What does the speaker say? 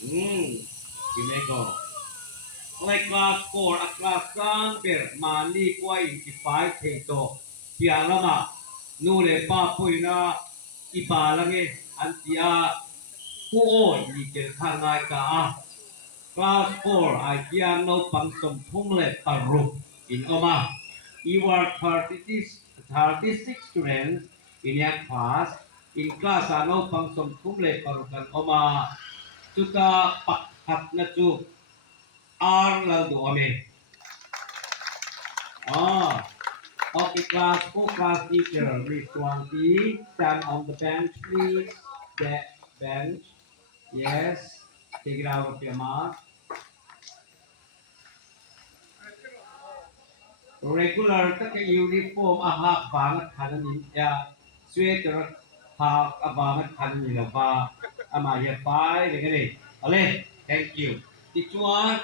Kimeko. Like class 4 at class 3 per mani kwa intify theto. Tialama. Nure pa puina ibalange antia kuo yikel kangai ka Class 4 I no pangsom thumle paru in Oma. You are 36 students in your class. In class no pangsom thumle paru kan Oma. Chuta pakhat na chu R lang do ame. Ah. Okay, class 4 class teacher, please stand on the bench, please. The bench. Yes. Take it out of your mouth. Regular ta cái uniform a ha ba na khan ni ya sweater ha a ba na khan ni la ba ama ya pai le cái này ale thank you ti chuan